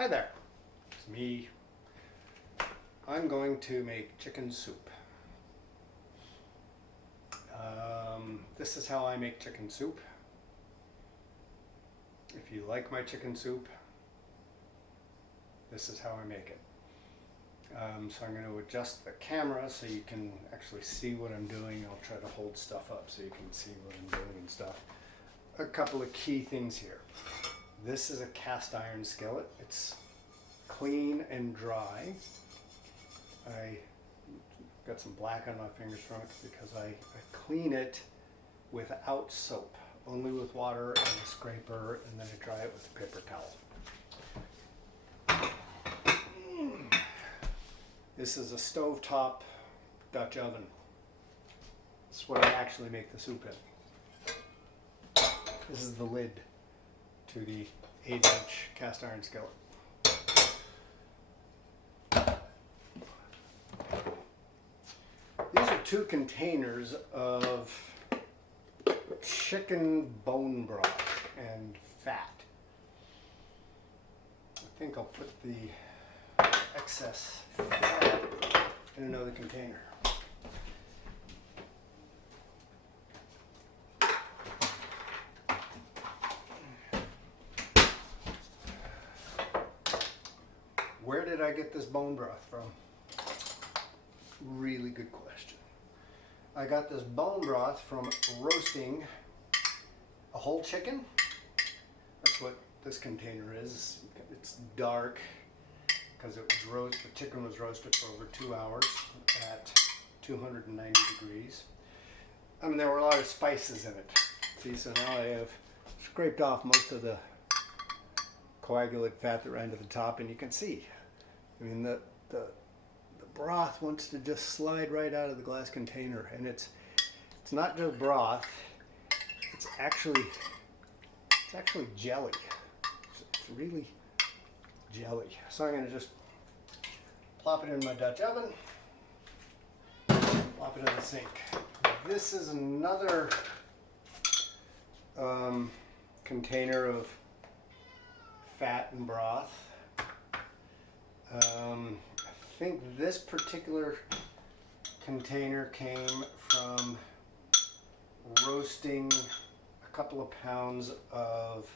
Hi there, it's me. I'm going to make chicken soup. This is how I make chicken soup. If you like my chicken soup, this is how I make it. So I'm going to adjust the camera so you can actually see what I'm doing. I'll try to hold stuff up so you can see what I'm doing and stuff. A couple of key things here. This is a cast iron skillet. It's clean and dry. I got some black on my fingers from it because I clean it without soap, only with water and a scraper, and then I dry it with a paper towel. This is a stovetop Dutch oven. This is what I actually make the soup in. This is the lid to the 8-inch cast iron skillet. These are 2 containers of chicken bone broth and fat. I think I'll put the excess fat in another container. Where did I get this bone broth from? Really good question. I got this bone broth from roasting a whole chicken. That's what this container is. It's dark because it was the chicken was roasted for over 2 hours at 290 degrees. I mean, there were a lot of spices in it. See, so now I have scraped off most of the coagulate fat that ran to the top, and you can see. I mean, the broth wants to just slide right out of the glass container, and it's not just broth. It's actually jelly. It's really jelly. So I'm going to just plop it in my Dutch oven, plop it in the sink. This is another container of fat and broth. I think this particular container came from roasting a couple of pounds of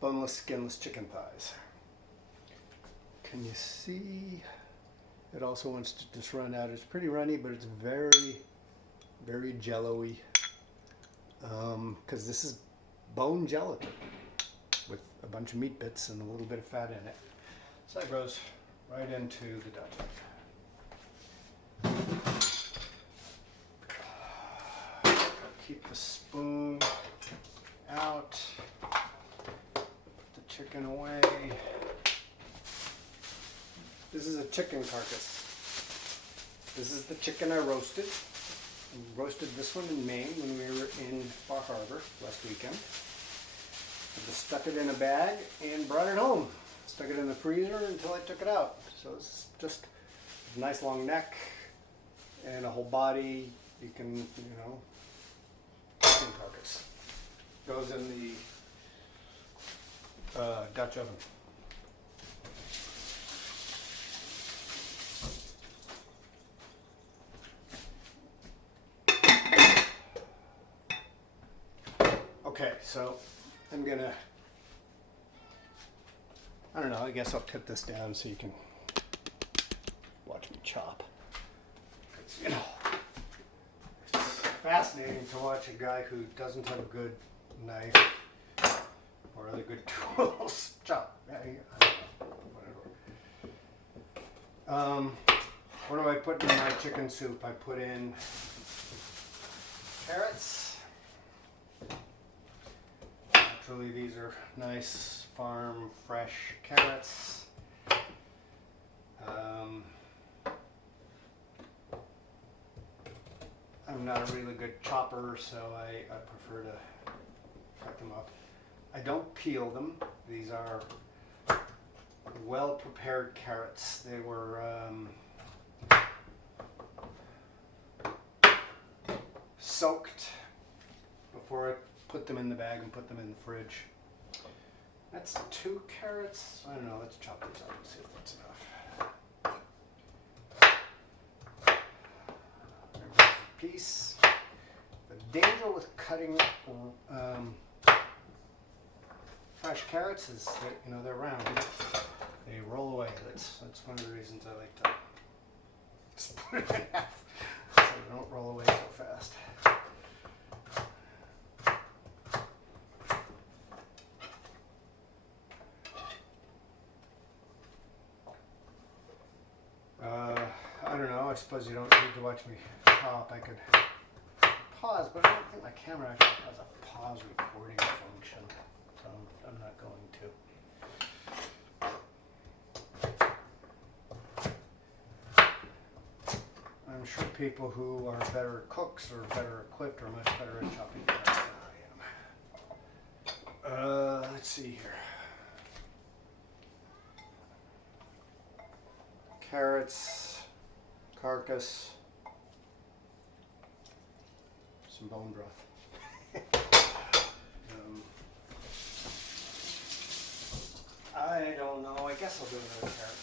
boneless, skinless chicken thighs. Can you see? It also wants to just run out. It's pretty runny, but it's very, very jello-y. Because this is bone gelatin with a bunch of meat bits and a little bit of fat in it. So that goes right into the Dutch oven. Keep the spoon out. Put the chicken away. This is a chicken carcass. This is the chicken I roasted. I roasted this one in Maine when we were in Bar Harbor last weekend. I just stuck it in a bag and brought it home. Stuck it in the freezer until I took it out. So it's just a nice long neck and a whole body. You can, chicken carcass. Goes in the Dutch oven. Okay, so I'm gonna, I don't know, I guess I'll cut this down so you can watch me chop. It's, it's fascinating to watch a guy who doesn't have a good knife or other good tools chop. I don't know, whatever. What do I put in my chicken soup? I put in carrots. Naturally, these are nice farm fresh carrots. I'm not a really good chopper, so I prefer to cut them up. I don't peel them. These are well prepared carrots. They were soaked before I put them in the bag and put them in the fridge. That's 2 carrots. I don't know, let's chop these up and see if that's enough. There's a piece. The danger with cutting fresh carrots is that, you know, they're round. They roll away. That's one of the reasons I like to split it in half so they don't roll away so fast. I don't know, I suppose you don't need to watch me chop. I could pause, but I don't think my camera actually has a pause recording function, so I'm not going to. I'm sure people who are better cooks or better equipped are much better at chopping carrots than I am. Let's see here. Carrots, carcass, some bone broth. I don't know. I guess I'll do another carrot.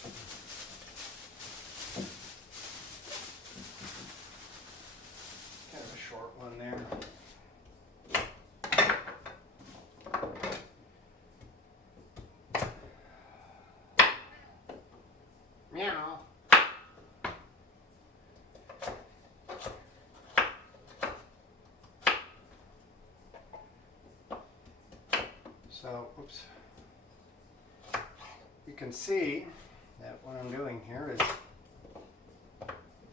Kind of a short one there. Meow. So, oops. You can see that what I'm doing here is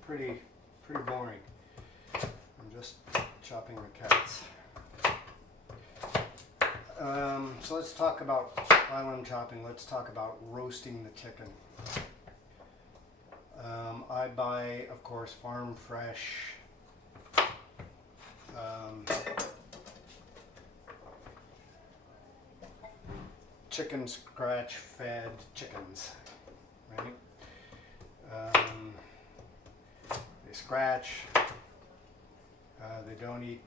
pretty boring. I'm just chopping the carrots. So let's talk about, while I'm chopping, let's talk about roasting the chicken. I buy, of course, farm fresh chicken scratch fed chickens, right? They scratch, they don't eat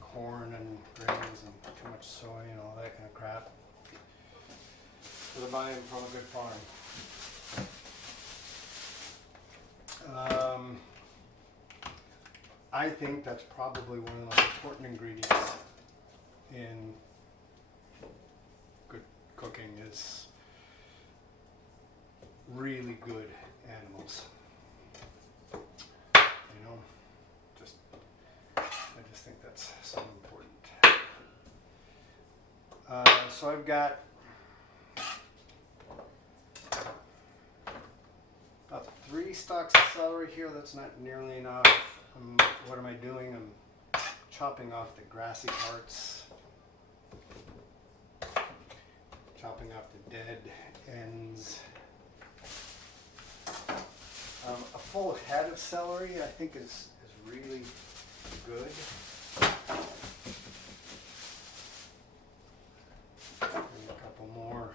corn and grains and too much soy and all that kind of crap. So they're buying from a good farm. I think that's probably one of the most important ingredients in good cooking is really good animals. You know, I just think that's so important. So I've got about 3 stalks of celery here. That's not nearly enough. What am I doing? I'm chopping off the grassy parts, chopping off the dead ends. A full head of celery I think is really good. And a couple more.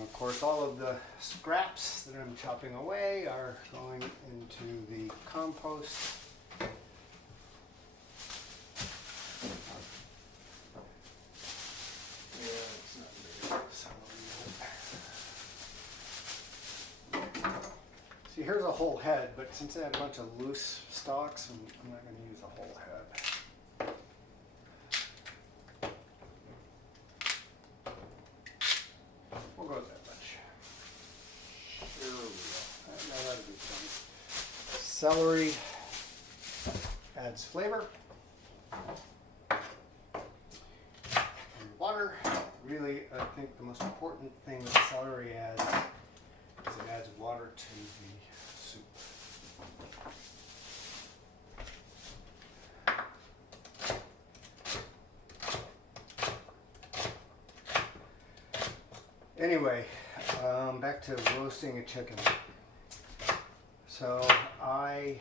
Of course, all of the scraps that I'm chopping away are going into the compost. See, here's a whole head, but since I have a bunch of loose stalks, I'm not going to use the whole head. We'll go with that much. There we go. Now that'll be fun. Celery adds flavor. And water. Really, I think the most important thing that celery adds is it adds water to the soup. Anyway, back to roasting a chicken. So I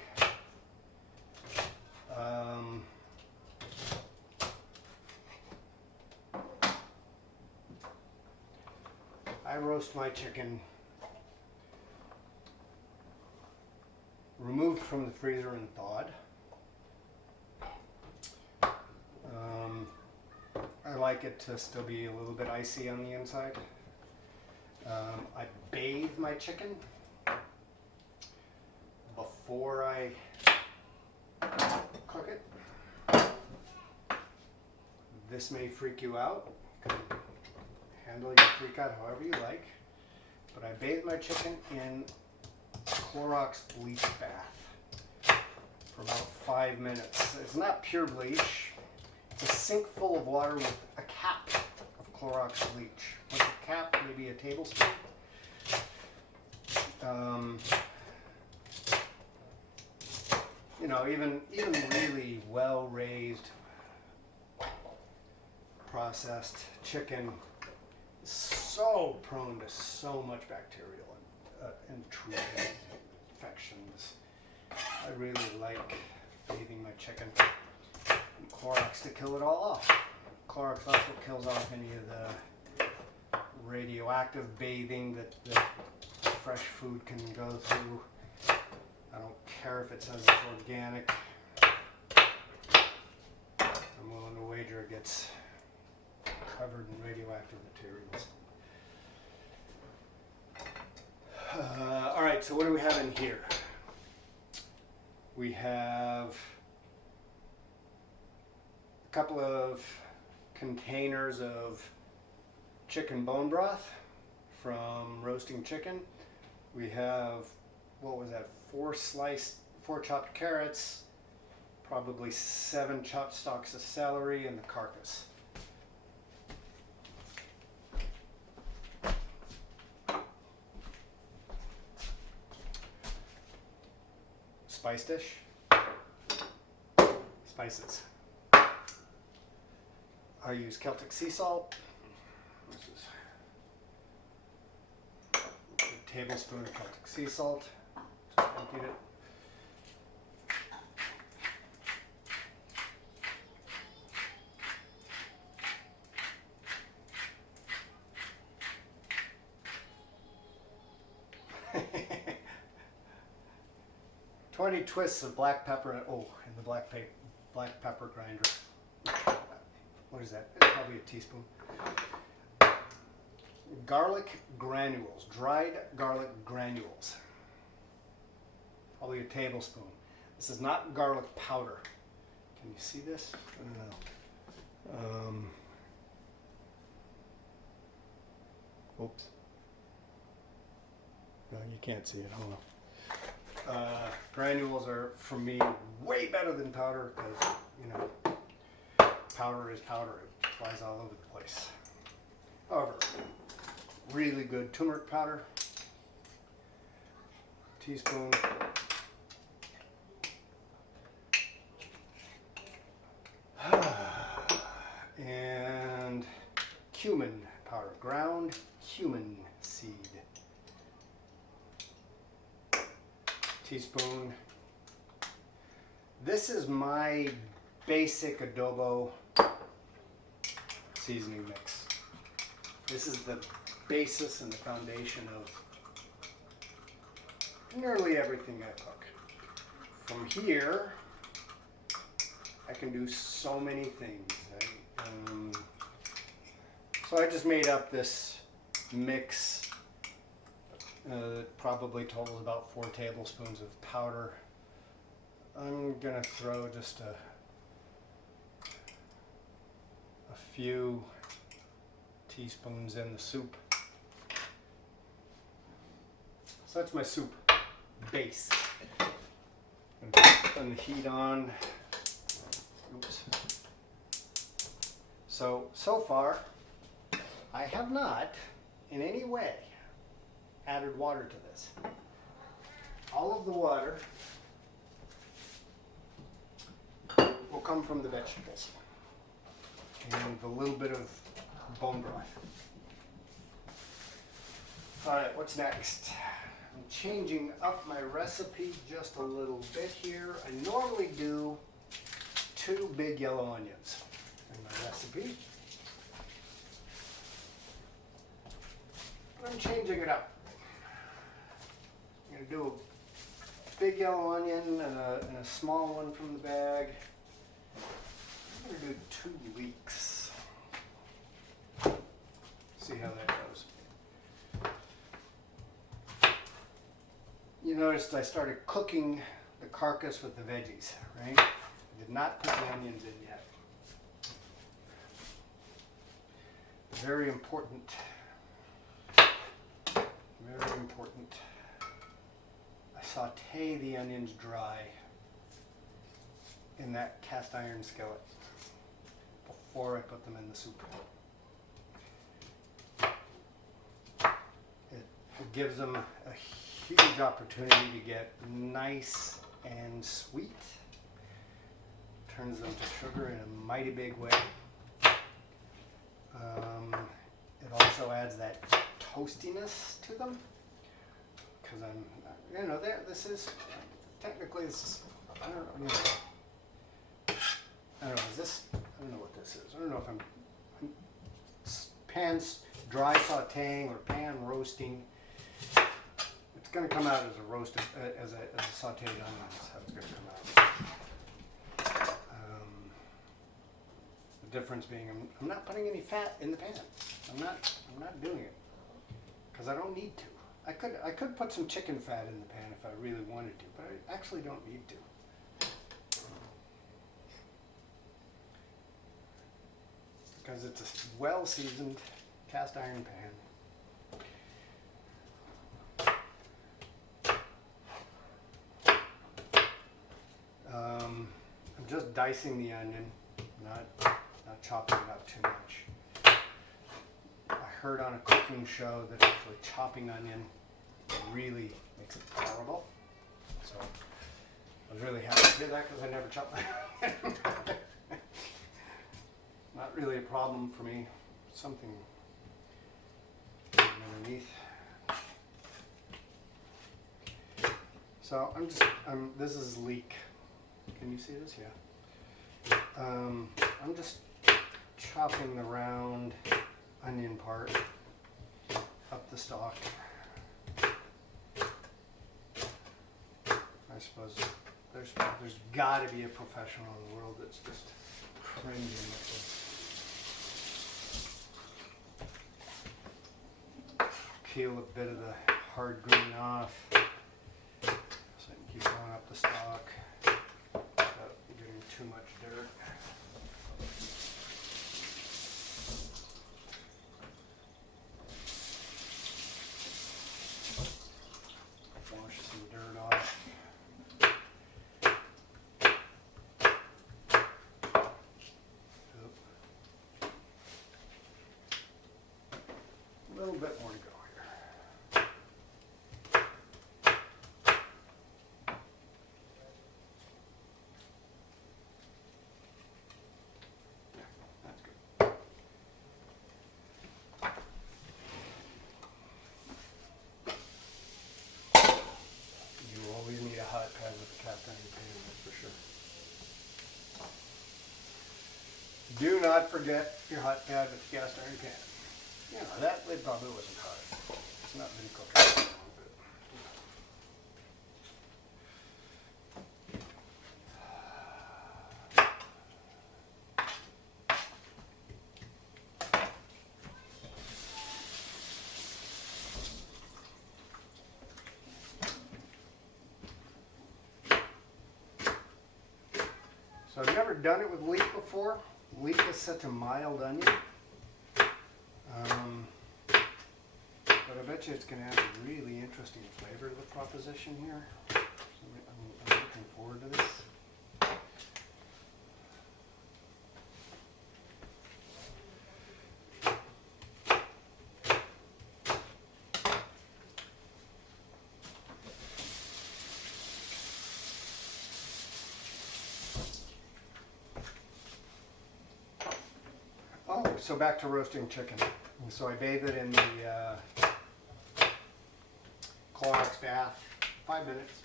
roast my chicken removed from the freezer and thawed. I like it to still be a little bit icy on the inside. I bathe my chicken before I cook it. This may freak you out. You can handle your freak out however you like. But I bathe my chicken in Clorox bleach bath for about 5 minutes. It's not pure bleach. It's a sink full of water with a cap of Clorox bleach. With a cap, maybe a tablespoon. You know, even really well-raised, processed chicken is so prone to so much bacterial intrusion, infections. I really like bathing my chicken in Clorox to kill it all off. Clorox also kills off any of the radioactive bathing that the fresh food can go through. I don't care if it says it's organic. I'm willing to wager it gets covered in radioactive materials. All right, so what do we have in here? We have a couple of containers of chicken bone broth from roasting chicken. We have, what was that, 4 chopped carrots, probably 7 chopped stalks of celery, and the carcass. Spice dish. Spices. I use Celtic sea salt. This is a tablespoon of Celtic sea salt. Just emptied it. Twenty twists of black pepper and the black pepper grinder. What is that? It's probably a teaspoon. Garlic granules, dried garlic granules. Probably a tablespoon. This is not garlic powder. Can you see this? I don't know. Oops. No, you can't see it. Hold on. Granules are, for me, way better than powder because, you know, powder is powder. It flies all over the place. However, really good turmeric powder. Teaspoon. And cumin powder, ground cumin seed. Teaspoon. This is my basic adobo seasoning mix. This is the basis and the foundation of nearly everything I cook. From here, I can do so many things. So I just made up this mix. It probably totals about 4 tablespoons of powder. I'm gonna throw just a few teaspoons in the soup. So that's my soup base. And turn the heat on. Oops. So far, I have not in any way added water to this. All of the water will come from the vegetables and a little bit of bone broth. All right, what's next? I'm changing up my recipe just a little bit here. I normally do 2 big yellow onions in my recipe. I'm changing it up. I'm going to do big yellow onion and a small one from the bag. I'm going to do 2 leeks. See how that goes. You noticed I started cooking the carcass with the veggies, right? I did not put the onions in yet. Very important. Very important. I saute the onions dry in that cast iron skillet before I put them in the soup. It gives them a huge opportunity to get nice and sweet. Turns them to sugar in a mighty big way. It also adds that toastiness to them. Because this is, technically this is, I don't know, I don't know what this is. I don't know if I'm dry sauteing or pan roasting. It's going to come out as a roasted, as a sauteed onion. That's how it's going to come out. The difference being, I'm not putting any fat in the pan. I'm not doing it because I don't need to. I could put some chicken fat in the pan if I really wanted to, but I actually don't need to. Because it's a well-seasoned cast iron pan. I'm just dicing the onion, not chopping it up too much. I heard on a cooking show that actually chopping onion really makes it tolerable. So I was really happy to hear that because I never chop my onion. Not really a problem for me. Something underneath. So this is leek. Can you see this? Yeah. I'm just chopping the round onion part up the stalk. I suppose there's got to be a professional in the world that's just cringing at this. Peel a bit of the hard green off so I can keep going up the stalk without getting too much dirt. Wash some dirt off. A little bit more to go here. Yeah, that's good. You always need a hot pad with a cast iron pan, that's for sure. Do not forget your hot pad with the cast iron pan. Yeah, that lid probably wasn't hot. It's not been cooking for a long bit. So I've never done it with leek before. Leek is such a mild onion. But I bet you it's going to have a really interesting flavor to the proposition here. So I'm looking forward to this. Oh, so back to roasting chicken. And so I bathe it in the Clorox bath, 5 minutes.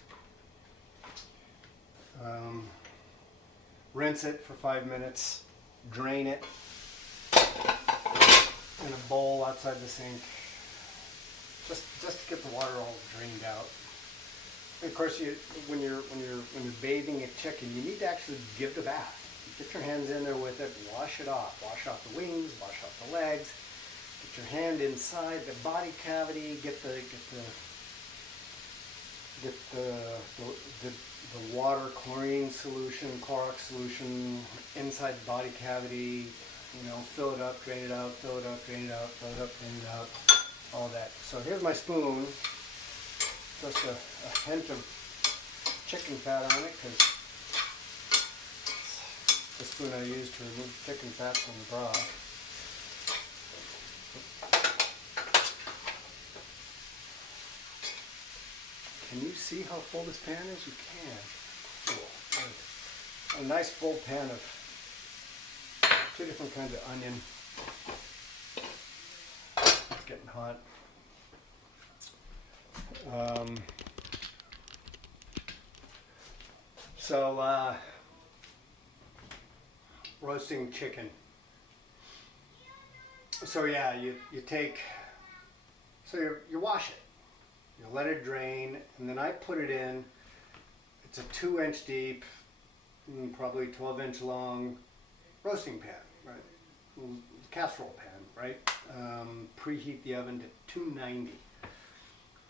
Rinse it for 5 minutes, drain it in a bowl outside the sink, just to get the water all drained out. of course, when you're bathing a chicken, you need to actually give the bath. Get your hands in there with it, wash it off. Wash off the wings, wash off the legs. Get your hand inside the body cavity. Get the water, chlorine solution, Clorox solution inside the body cavity. You know, fill it up, drain it out, fill it up, drain it out, fill it up, drain it out, all that. So here's my spoon. Just a hint of chicken fat on it, because the spoon I use to remove chicken fat from the broth. Can you see how full this pan is? You can. Cool. A nice full pan of 2 different kinds of onion. It's getting hot. Roasting chicken. So yeah, you wash it. You let it drain, and then I put it in. It's a 2-inch deep, probably 12-inch long roasting pan, right? Casserole pan, right? Preheat the oven to 290,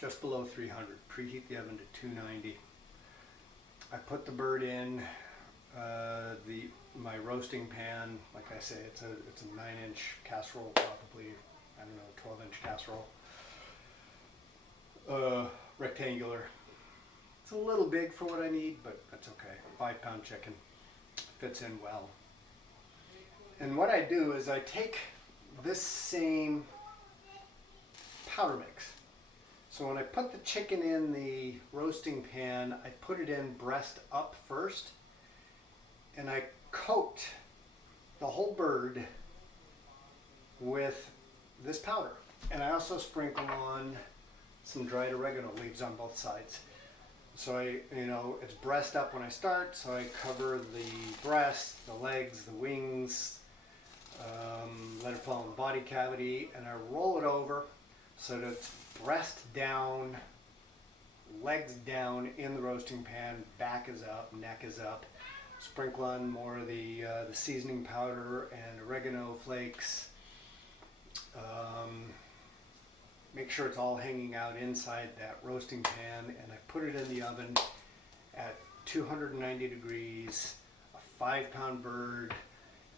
just below 300. Preheat the oven to 290. I put the bird in my roasting pan. Like I say, it's a 9-inch casserole, probably, I don't know, 12-inch casserole. Rectangular. It's a little big for what I need, but that's okay. 5-pound chicken fits in well. And what I do is I take this same powder mix. So when I put the chicken in the roasting pan, I put it in breast up first, and I coat the whole bird with this powder. And I also sprinkle on some dried oregano leaves on both sides. So it's breast up when I start, so I cover the breast, the legs, the wings, let it fall in the body cavity, and I roll it over so that it's breast down, legs down in the roasting pan, back is up, neck is up. Sprinkle on more of the seasoning powder and oregano flakes. Make sure it's all hanging out inside that roasting pan, and I put it in the oven at 290 degrees, a 5-pound bird.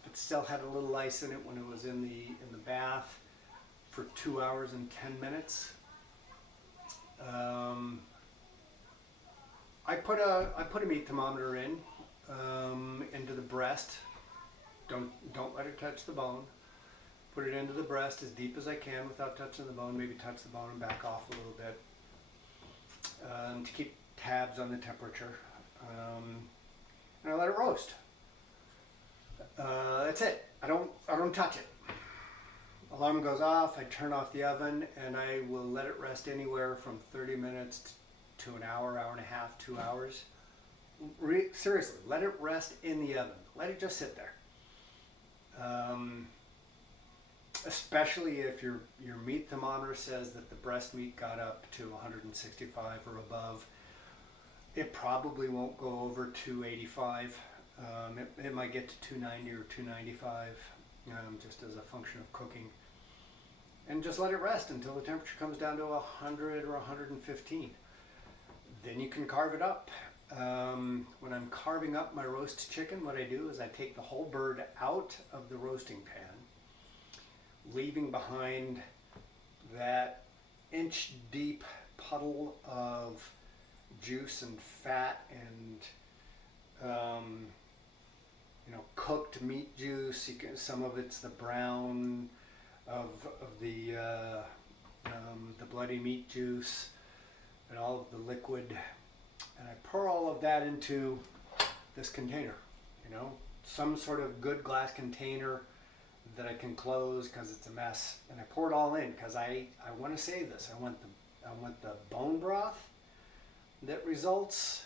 If it still had a little ice in it when it was in the bath, for 2 hours and 10 minutes. I put a meat thermometer in into the breast. Don't let it touch the bone. Put it into the breast as deep as I can without touching the bone. Maybe touch the bone and back off a little bit to keep tabs on the temperature. And I let it roast. That's it. I don't touch it. Alarm goes off. I turn off the oven, and I will let it rest anywhere from 30 minutes to an hour, hour and a half, 2 hours. Seriously, let it rest in the oven. Let it just sit there. Especially if your meat thermometer says that the breast meat got up to 165 or above. It probably won't go over 285. It might get to 290 or 295, just as a function of cooking. And just let it rest until the temperature comes down to 100 or 115. Then you can carve it up. When I'm carving up my roast chicken, what I do is I take the whole bird out of the roasting pan, leaving behind that inch deep puddle of juice and fat and cooked meat juice. Some of it's the brown of the bloody meat juice and all of the liquid, and I pour all of that into this container, some sort of good glass container that I can close because it's a mess, and I pour it all in because I want to save this. I want the bone broth that results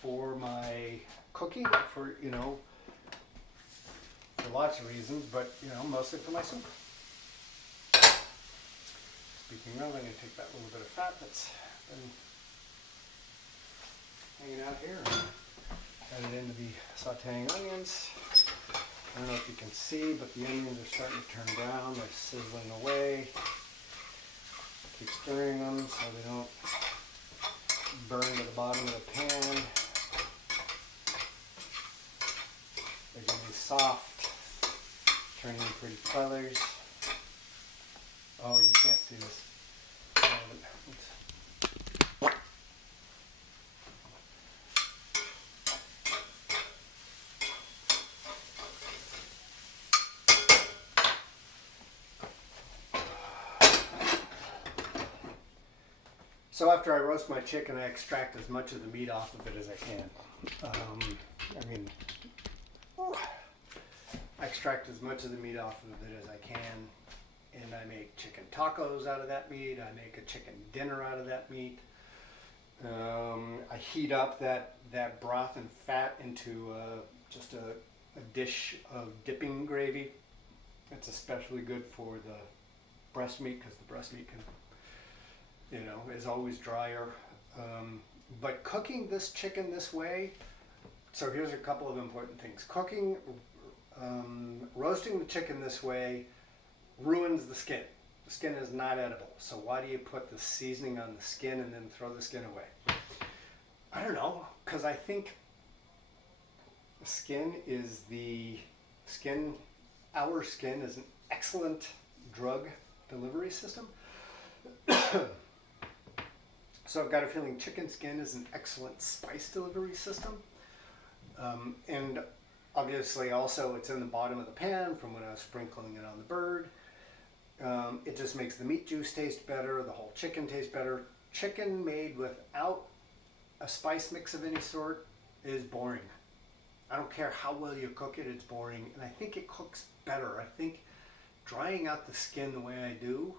for my cooking, for lots of reasons, but mostly for my soup. Speaking of, I'm going to take that little bit of fat that's been hanging out here. Got it into the sauteing onions. I don't know if you can see, but the onions are starting to turn brown. They're sizzling away. Keep stirring them so they don't burn to the bottom of the pan. They're getting soft, turning pretty colors. Oh, you can't see this. So after I roast my chicken, I extract as much of the meat off of it as I can. I extract as much of the meat off of it as I can, and I make chicken tacos out of that meat. I make a chicken dinner out of that meat. I heat up that broth and fat into just a dish of dipping gravy. It's especially good for the breast meat because the breast meat can, is always drier. But cooking this chicken this way, so here's a couple of important things. Roasting the chicken this way ruins the skin. The skin is not edible. So why do you put the seasoning on the skin and then throw the skin away? I don't know, because I think our skin is an excellent drug delivery system. So I've got a feeling chicken skin is an excellent spice delivery system. And obviously also it's in the bottom of the pan from when I was sprinkling it on the bird. It just makes the meat juice taste better, the whole chicken taste better. Chicken made without a spice mix of any sort is boring. I don't care how well you cook it, it's boring. And I think it cooks better. I think drying out the skin the way I do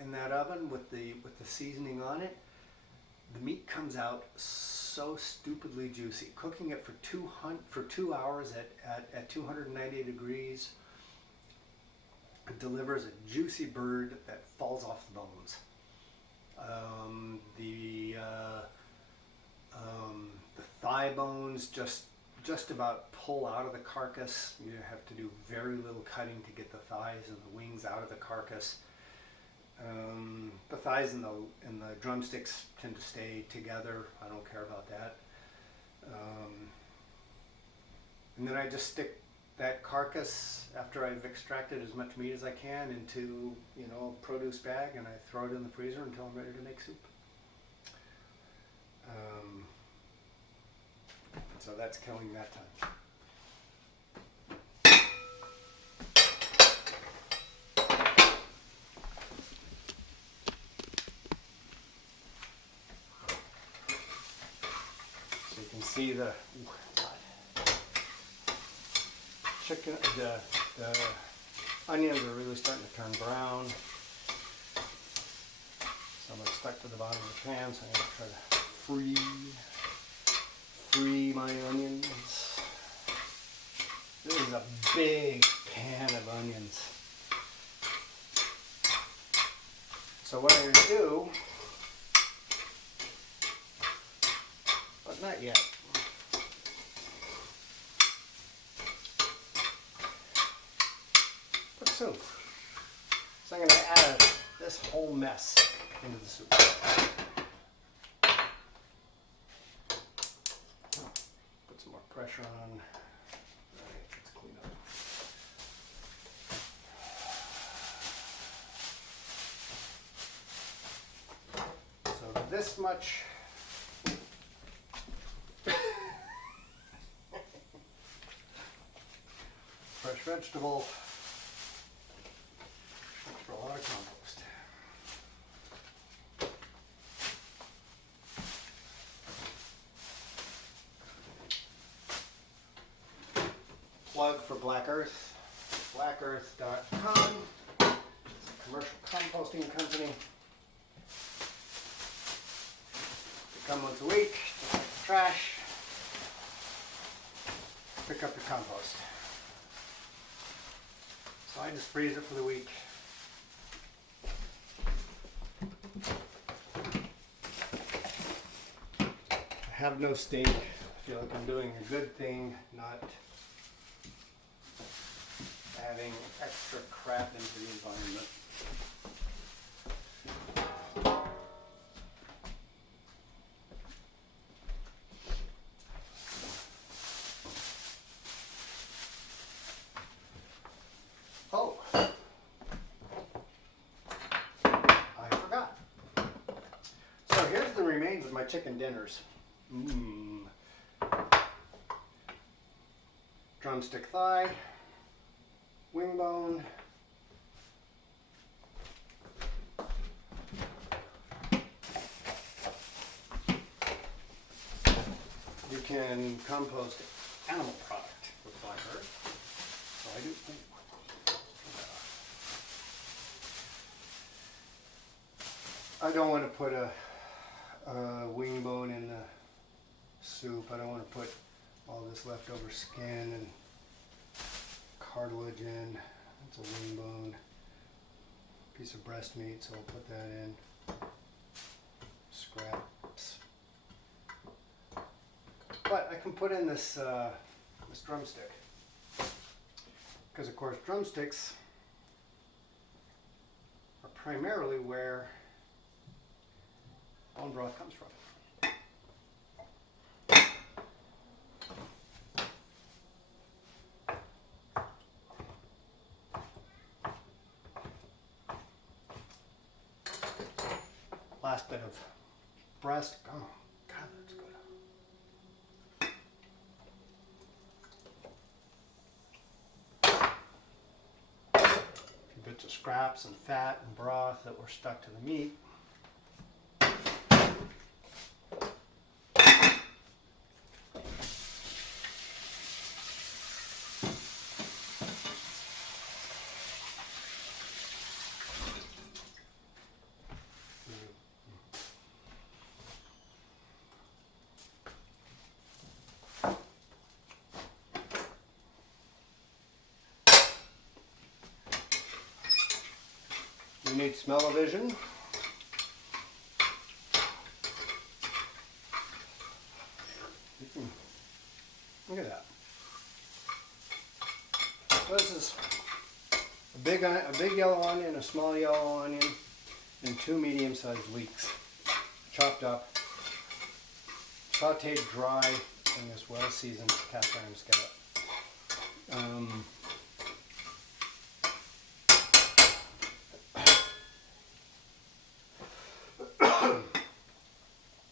in that oven with the seasoning on it, the meat comes out so stupidly juicy. Cooking it for 2 hours at 290 degrees delivers a juicy bird that falls off the bones. The thigh bones just about pull out of the carcass. You have to do very little cutting to get the thighs and the wings out of the carcass. The thighs and the drumsticks tend to stay together. I don't care about that. And then I just stick that carcass, after I've extracted as much meat as I can, into a produce bag, and I throw it in the freezer until I'm ready to make soup. So that's killing that time. So you can see the chicken, the onions are really starting to turn brown. Some are stuck to the bottom of the pan, so I'm going to try to free my onions. This is a big pan of onions. So what I'm going to do, but not yet. Put soup. So I'm going to add this whole mess into the soup. Put some more pressure on. Alright, let's clean up. So this much. Fresh vegetable. For a lot of compost. Plug for Black Earth. blackearth.com. It's a commercial composting company. They come once a week to take the trash. Pick up your compost. So I just freeze it for the week. I have no stink. I feel like I'm doing a good thing, not adding extra crap into the environment. Oh, I forgot. So here's the remains of my chicken dinners. Drumstick thigh, wing bone, you can compost animal product with Black Earth. So I do. I don't want to put a wing bone in the soup. I don't want to put all this leftover skin and cartilage in. It's a wing bone. Piece of breast meat, so I'll put that in. Scraps. But I can put in this this drumstick, because of course drumsticks are primarily where bone broth comes from. Last bit of breast. Oh, God, that's good. A few bits of scraps and fat and broth that were stuck to the meat. You need smell-o-vision. Look at that. So this is a big yellow onion, a small yellow onion, and 2 medium-sized leeks, chopped up, sautéed dry in this well-seasoned cast iron skillet.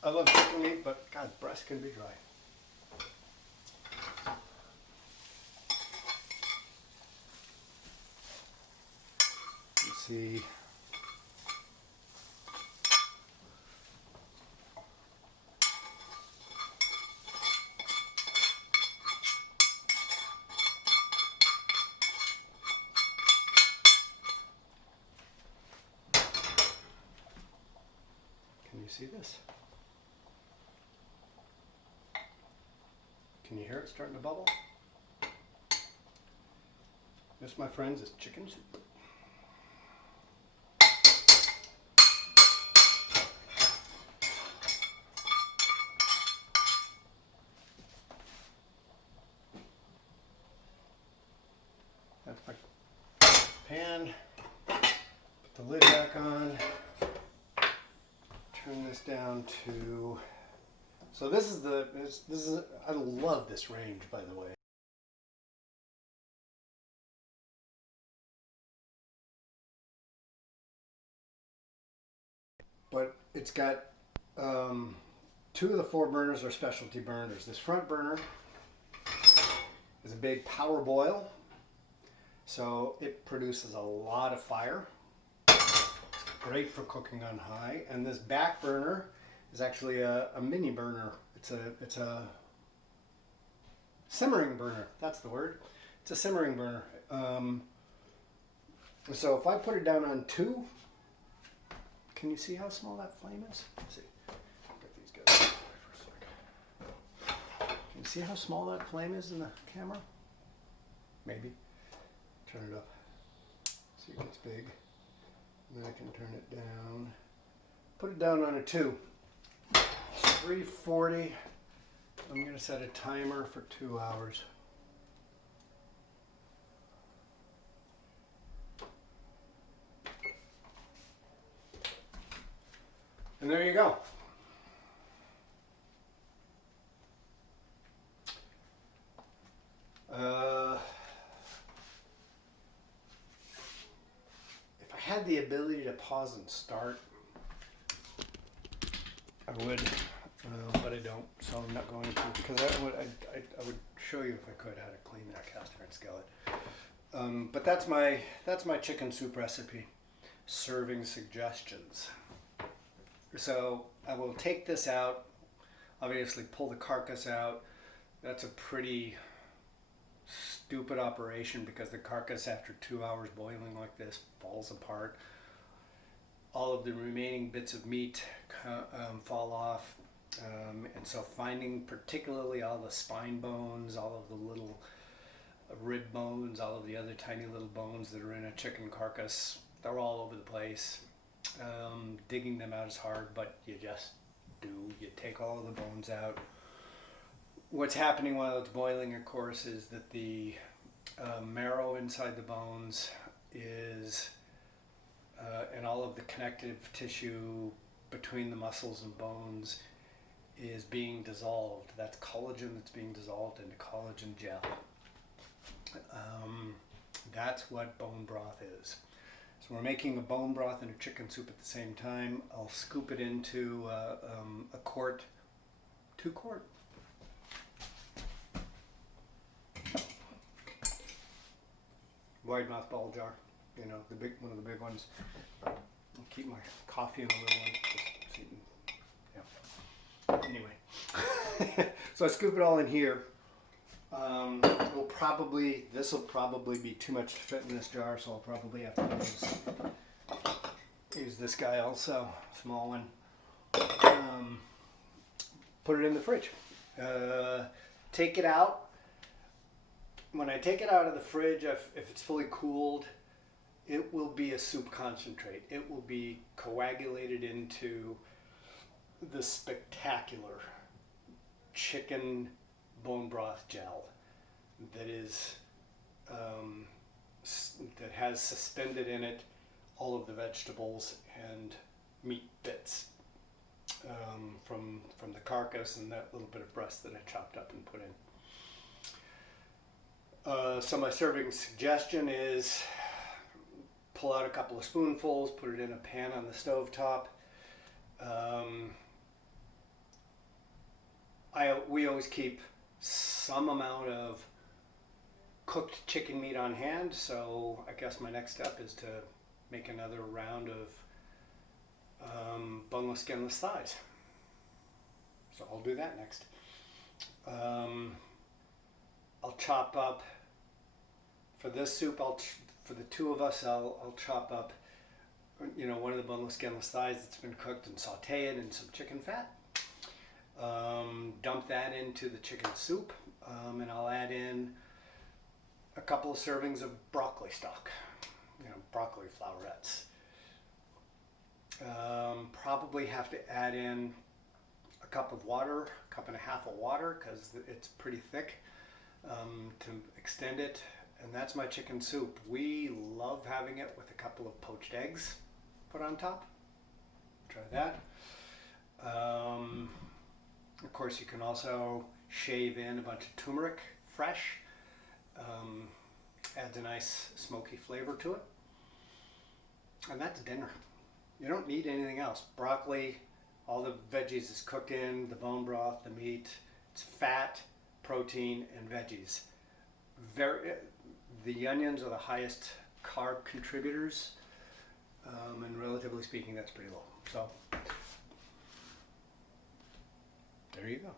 I love chicken meat, but God, breast can be dry. Let's see. Can you see this? Can you hear it starting to bubble? This, my friends, is chicken soup. That's my pan. Put the lid back on. Turn this down to. So this is I love this range, by the way. But it's got 2 of the 4 burners are specialty burners. This front burner is a big power boil, so it produces a lot of fire. It's great for cooking on high. And this back burner is actually a mini burner. It's a simmering burner. That's the word. It's a simmering burner. So if I put it down on 2, can you see how small that flame is? Let's see. Get these guys out of the way for a sec. Can you see how small that flame is in the camera? Maybe. Turn it up. See if it's big. And then I can turn it down. Put it down on a 2. 340. I'm going to set a timer for 2 hours. And there you go. If I had the ability to pause and start, I would, but I don't, so I'm not going to, because I would show you if I could how to clean that cast iron skillet. But that's my chicken soup recipe. Serving suggestions. So I will take this out, obviously pull the carcass out. That's a pretty stupid operation because the carcass after 2 hours boiling like this falls apart. All of the remaining bits of meat fall off, and so finding particularly all the spine bones, all of the little rib bones, all of the other tiny little bones that are in a chicken carcass, they're all over the place. Digging them out is hard, but you just do. You take all of the bones out. What's happening while it's boiling, of course, is that the marrow inside the bones is, and all of the connective tissue between the muscles and bones is being dissolved. That's collagen that's being dissolved into collagen gel. That's what bone broth is. So we're making a bone broth and a chicken soup at the same time. I'll scoop it into a quart, 2 quart. Wide mouth ball jar, you know, one of the big ones. I'll keep my coffee in a little one. Just eating. Yeah. Anyway, so I scoop it all in here. This will probably be too much to fit in this jar, so I'll probably have to use this guy also, small one. Put it in the fridge. Take it out. When I take it out of the fridge, if it's fully cooled, it will be a soup concentrate. It will be coagulated into the spectacular chicken bone broth gel that is that has suspended in it all of the vegetables and meat bits from the carcass and that little bit of breast that I chopped up and put in. So my serving suggestion is pull out a couple of spoonfuls, put it in a pan on the stove top. We always keep some amount of cooked chicken meat on hand, so I guess my next step is to make another round of boneless, skinless thighs. So I'll do that next. I'll chop up, for this soup, for the two of us, I'll chop up, you know, one of the boneless, skinless thighs that's been cooked and saute it in some chicken fat. Dump that into the chicken soup, and I'll add in a couple of servings of broccoli stock, you know, broccoli flowerets. Probably have to add in a cup of water, a cup and a half of water, because it's pretty thick, to extend it. And that's my chicken soup. We love having it with a couple of poached eggs put on top. Try that. Of course, you can also shave in a bunch of turmeric fresh. Adds a nice smoky flavor to it. And that's dinner. You don't need anything else. Broccoli, all the veggies is cooked in, the bone broth, the meat. It's fat, protein, and veggies. The onions are the highest carb contributors, and relatively speaking, that's pretty low. So there you go.